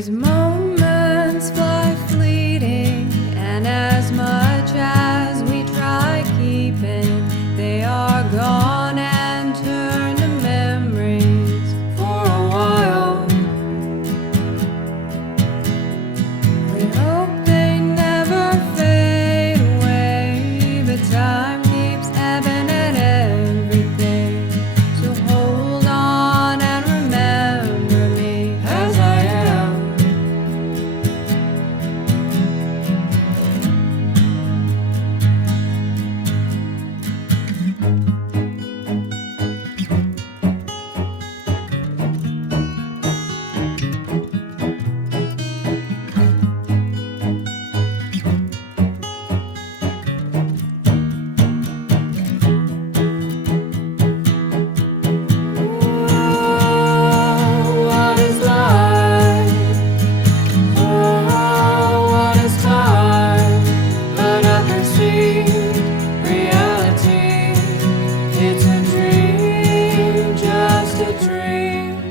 These moments fly fleeting, and as much as we try keeping, they are gone and turn to memories for a while. We hope they never fade away, but time keeps ebbing at everything. So hold on and remember me as I am. What is life? What is time? Another sweet reality. It's a dream, just a dream.